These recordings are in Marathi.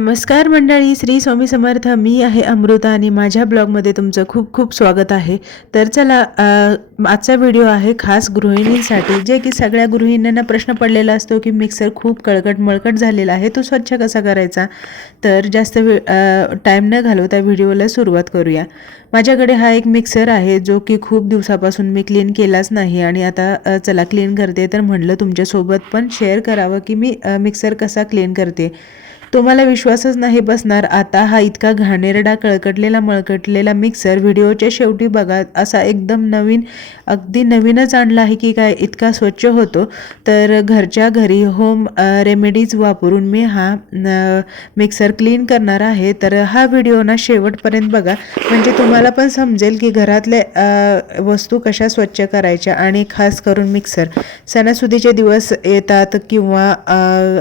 नमस्कार मंडळी श्री स्वामी समर्थ. मी आहे अमृता आणि माझ्या ब्लॉगमध्ये तुमचं खूप खूप स्वागत आहे. तर चला आजचा व्हिडिओ आहे खास गृहिणींसाठी. जे की सगळ्या गृहिणींना प्रश्न पडलेला असतो की मिक्सर खूप कळकट मळकट झालेला आहे तो स्वच्छ कसा करायचा? तर जास्त वे टाईम न घालवता व्हिडिओला सुरुवात करूया. माझ्याकडे हा एक मिक्सर आहे जो की खूप दिवसापासून मी क्लीन केलाच नाही आणि आता चला क्लीन करते. तर म्हणलं तुमच्यासोबत पण शेअर करावं की मी मिक्सर कसा क्लीन करते. तुम्हाला विश्वासच नाही बसणार. आता हा इतका घाणेरडा कळकटलेला मळकटलेला मिक्सर व्हिडिओच्या शेवटी बघा असा एकदम नवीन अगदी नवीनच आणला आहे की काय इतका स्वच्छ होतो. तर घरच्या घरी होम रेमेडीज वापरून मी हा मिक्सर क्लीन करणार आहे. तर हा व्हिडिओ ना शेवटपर्यंत बघा. म्हणजे तुम्हाला पण समजेल की घरातल्या वस्तू कशा स्वच्छ करायच्या आणि खास करून मिक्सर सणासुदीचे दिवस येतात किंवा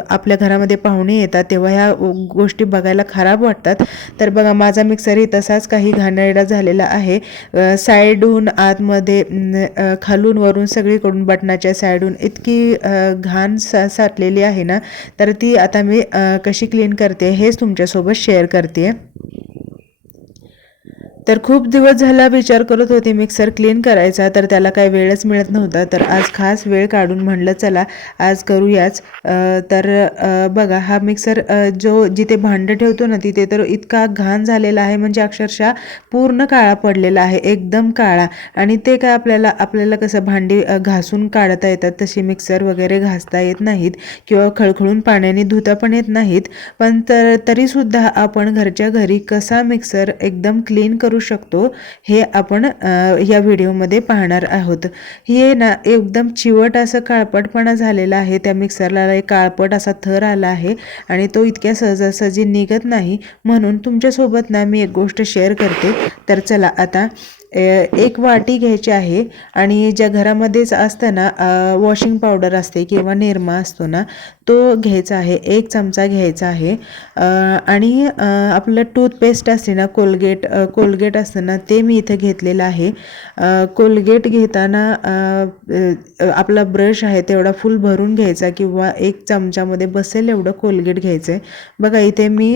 आपल्या घरामध्ये पाहुणे येतात तेव्हा ह्या गोष्टी बघायला खराब वाटतात. तर बघा माझा मिक्सरही तसाच काही घाणेरडा झालेला आहे. साईडहून आतमध्ये खालून वरून सगळीकडून बटनाच्या साईडहून इतकी घाण सा साठलेली आहे ना तर ती आता मी कशी क्लीन करते हेच तुमच्यासोबत शेअर करते तर खूप दिवस झाला विचार करत होते मिक्सर क्लीन करायचा तर त्याला काही वेळच मिळत नव्हता. तर आज खास वेळ काढून म्हणलं चला आज करूयाच. तर बघा हा मिक्सर जो जिथे भांडं ठेवतो ना तिथे तर इतका घाण झालेला आहे म्हणजे अक्षरशः पूर्ण काळा पडलेला आहे एकदम काळा. आणि ते काय आपल्याला आपल्याला कसं भांडी घासून काढता येतात तशी मिक्सर वगैरे घासता येत नाहीत किंवा खळखळून पाण्याने धुता पण येत नाहीत. पण तर तरीसुद्धा आपण घरच्या घरी कसा मिक्सर एकदम क्लीन करू शकतो हे आपण या व्हिडिओमध्ये पाहणार आहोत. हे ना एकदम चिवट असं काळपटपणा झालेला आहे. त्या मिक्सरला एक काळपट असा थर आला आहे आणि तो इतक्या सहजासहजी निघत नाही. म्हणून तुमच्यासोबत ना मी एक गोष्ट शेअर करते. तर चला आता एक वाटी घ्यायची आहे आणि ज्या घरामध्येच असतं ना वॉशिंग पावडर असते किंवा निरमा असतो ना तो घ्यायचा आहे. एक चमचा घ्यायचा आहे. आणि आपलं टूथपेस्ट असते ना कोलगेट कोलगेट असतं ना ते मी इथं घेतलेलं आहे. कोलगेट घेताना आपला ब्रश आहे तेवढा फुल भरून घ्यायचा किंवा एक चमच्यामध्ये बसेल एवढं कोलगेट घ्यायचं आहे बघा इथे मी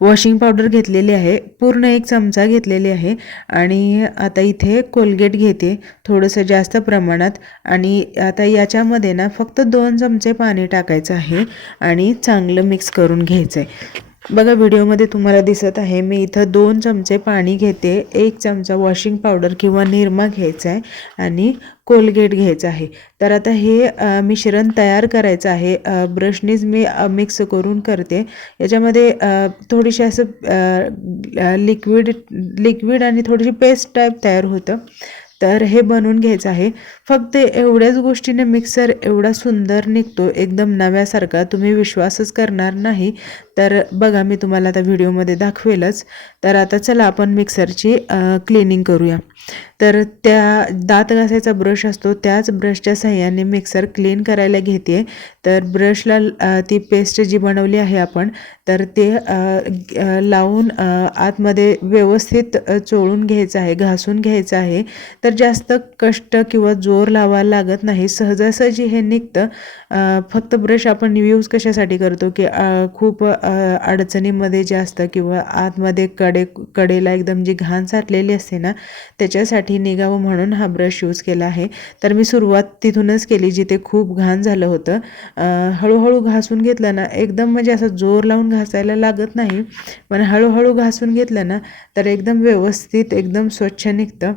वॉशिंग पावडर घेतलेली आहे पूर्ण एक चमचा घेतलेली आहे आणि आता इथे कोलगेट घेते थोडंसं जास्त प्रमाणात आणि आता याच्यामध्ये ना फक्त दोन चमचे पाणी टाकायचं आहे आणि चांगलं मिक्स करून घ्यायचं आहे बघा व्हिडिओमध्ये तुम्हाला दिसत आहे मी इथं दोन चमचे पाणी घेते एक चमचा वॉशिंग पावडर किंवा निरमा घ्यायचा आहे आणि कोलगेट घ्यायचं आहे. तर आता हे मिश्रण तयार करायचं आहे ब्रशनीज ब्रशनीच मी मिक्स करून करते. याच्यामध्ये थोडीशी असं लिक्विड लिक्विड आणि थोडीशी पेस्ट टाईप तयार होतं. तर हे बनवून घ्यायचं आहे. फक्त एवढ्याच गोष्टीने मिक्सर एवढा सुंदर निघतो एकदम नव्यासारखा. तुम्ही विश्वासच करणार नाही. तर बघा मी तुम्हाला आता व्हिडिओमध्ये दाखवेलच. तर आता चला आपण मिक्सरची क्लिनिंग करूया. तर त्या दात घासायचा ब्रश असतो त्याच ब्रशच्या सहाय्याने मिक्सर क्लीन करायला घेते तर ब्रशला ती पेस्ट जी बनवली आहे आपण तर ते लावून आतमध्ये व्यवस्थित चोळून घ्यायचं आहे घासून घ्यायचं आहे. तर तर जास्त कष्ट किंवा जोर लावायला लागत नाही. सहजासहजी हे निघतं. फक्त ब्रश आपण यूज कशासाठी करतो की खूप अडचणीमध्ये जास्त किंवा आतमध्ये कडे कडेला एकदम जी घाण साठलेली असते ना त्याच्यासाठी निघावं म्हणून हा ब्रश यूज केला आहे. तर मी सुरुवात तिथूनच केली जिथे खूप घाण झालं होतं. हळूहळू घासून घेतलं ना एकदम म्हणजे असं जोर लावून घासायला लागत नाही. पण हळूहळू घासून घेतलं ना तर एकदम व्यवस्थित एकदम स्वच्छ निघतं.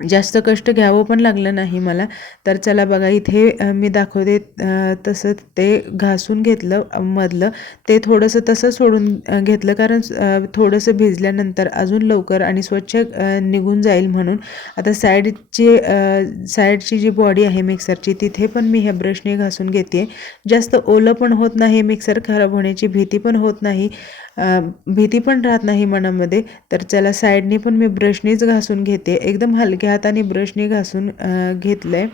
जास्त कष्ट घ्यावं पण लागलं नाही मला. तर चला बघा इथे मी दाखवते तसं ते घासून घेतलं मधलं. ते थोडंसं तसं सोडून घेतलं कारण थोडंसं भिजल्यानंतर अजून लवकर आणि स्वच्छ निघून जाईल म्हणून. आता साईडची साईडची जी बॉडी आहे मिक्सरची तिथे पण मी ह्या ब्रशने घासून घेते जास्त ओलं पण होत नाही मिक्सर खराब होण्याची भीती पण होत नाही. भीती पण राहत नाही मनामध्ये. तर त्याला साईडने पण मी ब्रशनीच घासून घेते. एकदम हलक्या हाताने ब्रशने घासून घेतलं आहे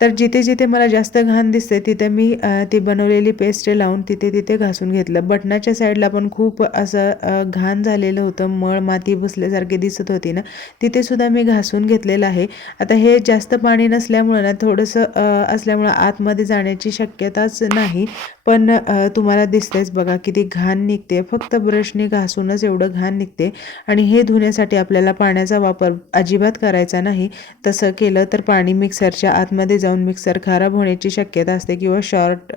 तर जिथे जिथे मला जास्त घाण दिसते तिथे मी ती बनवलेली पेस्ट लावून तिथे तिथे घासून घेतलं. बटनाच्या साईडला पण खूप असं घाण झालेलं होतं. मळ माती बसल्यासारखी दिसत होती ना. तिथेसुद्धा मी घासून घेतलेलं आहे. आता हे जास्त पाणी नसल्यामुळं ना थोडंसं असल्यामुळं आतमध्ये जाण्याची शक्यताच नाही. पण तुम्हाला दिसतेच बघा किती घाण निघते. फक्त ब्रशने घासूनच एवढं घाण निघते. आणि हे धुण्यासाठी आपल्याला पाण्याचा वापर अजिबात करायचा नाही. तसं केलं तर पाणी मिक्सरच्या आतमध्ये जाऊन मिक्सर खराब होण्याची शक्यता असते किंवा शॉर्ट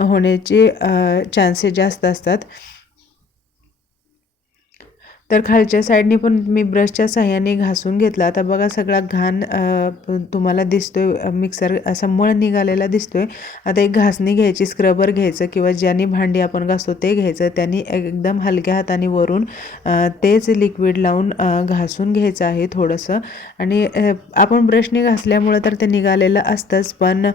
होण्याचे चान्सेस जास्त असतात. तर खालच्या साईडने पण मी ब्रशच्या साह्याने घासून घेतला. आता बघा सगळा घाण तुम्हाला तुम्हाला दिसतोय मिक्सर असा मळ निघालेला दिसतोय. आता एक घासणी घ्यायची स्क्रबर घ्यायचं किंवा ज्याने भांडी आपण घासतो ते घ्यायचं. त्यांनी एकदम हलक्या हाताने वरून तेच लिक्विड लावून घासून घ्यायचं आहे थोडंसं. आणि आपण ब्रशने घासल्यामुळं तर ते निघालेलं असतंच. पण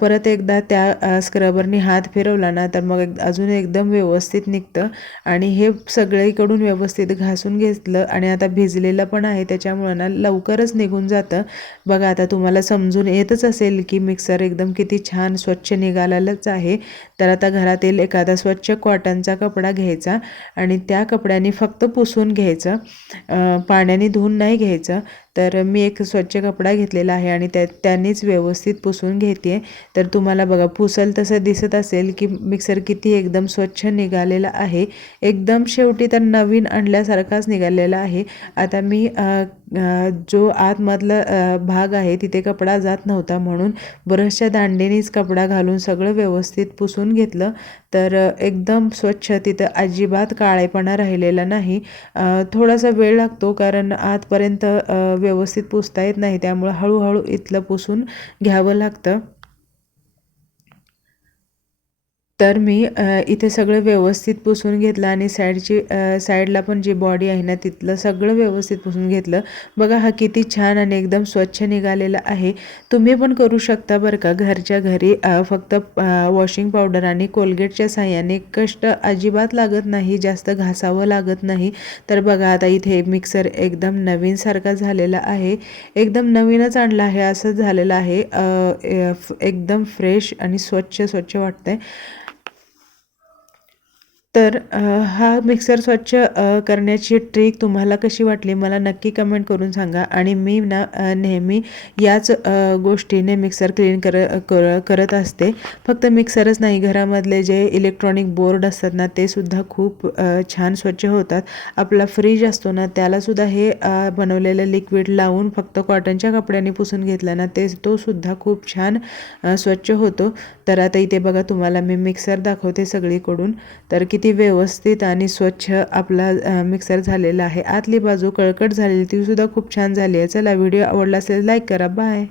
परत एकदा त्या स्क्रबरने हात फिरवला ना तर मग एक- अजून एकदम व्यवस्थित निघतं. आणि हे सगळीकडून व्यवस्थित घा घासून घेतलं आणि आता भिजलेलं पण आहे त्याच्यामुळं ना लवकरच निघून जातं. बघा आता तुम्हाला समजून येतच असेल की मिक्सर एकदम किती छान स्वच्छ निघालेलंच आहे. तर आता घरातील एखादा स्वच्छ कॉटनचा कपडा घ्यायचा आणि त्या कपड्याने फक्त पुसून घ्यायचं. पाण्याने धुवून नाही घ्यायचं. तर मी एक स्वच्छ कपडा घेतलेला आहे आणि त्या त्यांनीच व्यवस्थित पुसून घेते तर तुम्हाला बघा पुसल तसं दिसत असेल की मिक्सर किती एकदम स्वच्छ निघालेला आहे. एकदम शेवटी तर नवीन आणल्यासारखाच निघालेला आहे. आता मी जो आतमधला भाग आहे तिथे कपडा जात नव्हता म्हणून ब्रशच्या दांडीनेच कपडा घालून सगळं व्यवस्थित पुसून घेतलं. तर एकदम स्वच्छ तिथं अजिबात काळेपणा राहिलेला नाही. थोडासा वेळ लागतो कारण आतपर्यंत व्यवस्थित पुसता येत नाही. त्यामुळं हळूहळू इथलं पुसून घ्यावं लागतं. तर मी इथे सगळं व्यवस्थित पुसून घेतलं आणि साईडची साईडला पण जी बॉडी आहे ना तिथलं सगळं व्यवस्थित पुसून घेतलं. बघा हा किती छान आणि एकदम स्वच्छ निघालेला आहे. तुम्ही पण करू शकता बरं का घरच्या घरी फक्त वॉशिंग पावडर आणि कोलगेटच्या साह्याने. कष्ट अजिबात लागत नाही जास्त घासावं लागत नाही. तर बघा आता इथे मिक्सर एकदम नवीनसारखा झालेला आहे. एकदम नवीनच आणला आहे असं झालेलं आहे. एकदम फ्रेश आणि स्वच्छ स्वच्छ वाटतंय. तर हा मिक्सर स्वच्छ करण्याची ट्रिक तुम्हाला कशी वाटली मला नक्की कमेंट करून सांगा. आणि मी ना नेहमी याच गोष्टीने मिक्सर क्लीन कर कर करत असते. फक्त मिक्सरच नाही घरामधले जे इलेक्ट्रॉनिक बोर्ड असतात ना ते सुद्धा खूप छान स्वच्छ होतात. आपला फ्रीज असतो ना त्यालासुद्धा हे बनवलेलं लिक्विड लावून फक्त कॉटनच्या कपड्यांनी पुसून घेतला ना ते तो सुद्धा खूप छान स्वच्छ होतो. तर आता इथे बघा तुम्हाला मी मिक्सर दाखवते सगळीकडून. तर किती व्यवस्थित आणि स्वच्छ आपला मिक्सर झालेला आहे. आतली बाजू कळकट झालेली ती सुद्धा खूप छान झाली आहे. चला व्हिडिओ आवडला असेल लाईक करा. बाय